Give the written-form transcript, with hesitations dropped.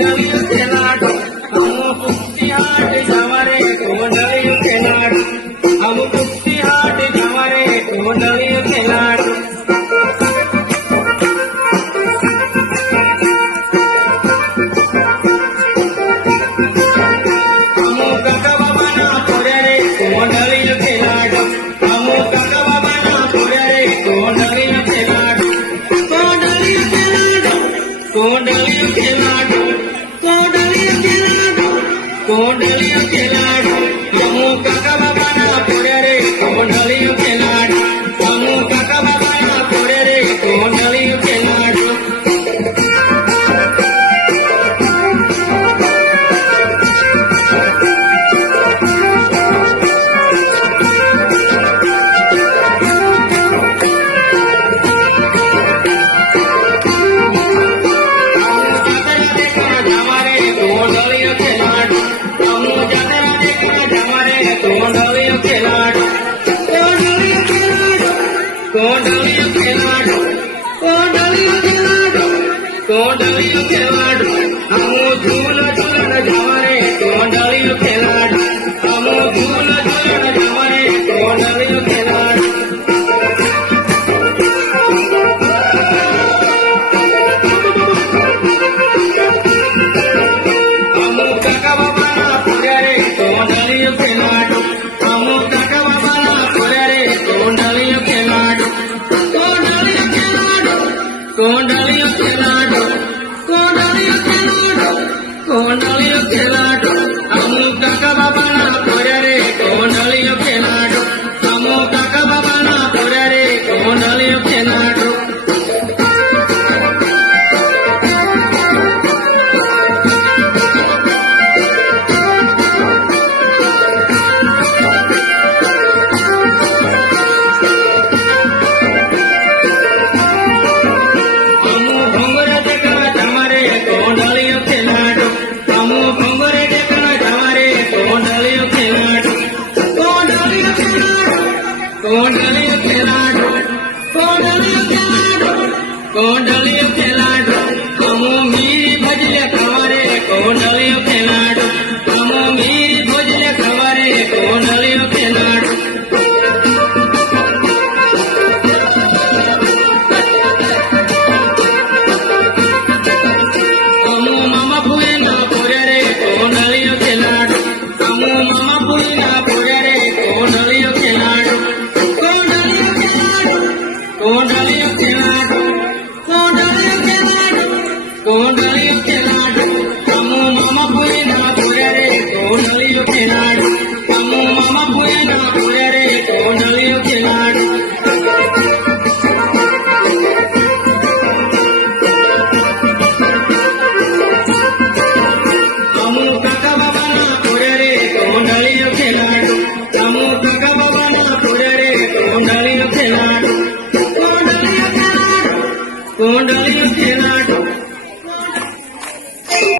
કોંડલિયું ખેલાડો અમુ કુસ્તી હાટ જવારે કોંડલિયું ખેલાડો અમુ કુસ્તી હાટ જવારે કોંડલિયું ખેલાડો કોંડલિયું ખેલાડો કોંડલિયું ખેલાડો અમુ કાકા બાબાના પોરે રે કોંડલિયું ખેલાડો અમુ કાકા બાબાના પોરે રે કોંડલિયું ખેલાડો કોંડલિયું ખેલાડો કોંડલિયું ખેલાડો અમુ ઝૂલ ઝૂલણ જવારે કોંડલિયું ખેલાડો અમુ ઝૂલ ઝૂલણ જવારે કોંડલિયું ખેલાડો અમુ કાકા બાબાના પોરે રે કોંડલિયું ખેલાડો અમુ કાકા બાબાના પોરે રે કોંડલિયું ખેલાડો કોંડલિયું ખેલાડો કોંડલિયું ખેલાડો અમુ કાકા બાબાના પોરે રે કોંડલિયું ખેલાડો અમુ કાકા બાબાના પોરે રે કોંડલિયું ખેલાડો કોંડલિયું ખેલાડો કોંડલિયું ખેલાડો અમુ મીરી ભજલે ખવારે કોંડલિયું ખેલાડો અમુ મીરી ભજલે ખવારે કોંડલિયું ખેલાડો અમુ મામા પુરીના પોરે રે કોંડલિયું ખેલાડો અમુ મામા પુરીના પોરે રે કોંડલિયું ખેલાડો કોંડલિયું ખેલાડો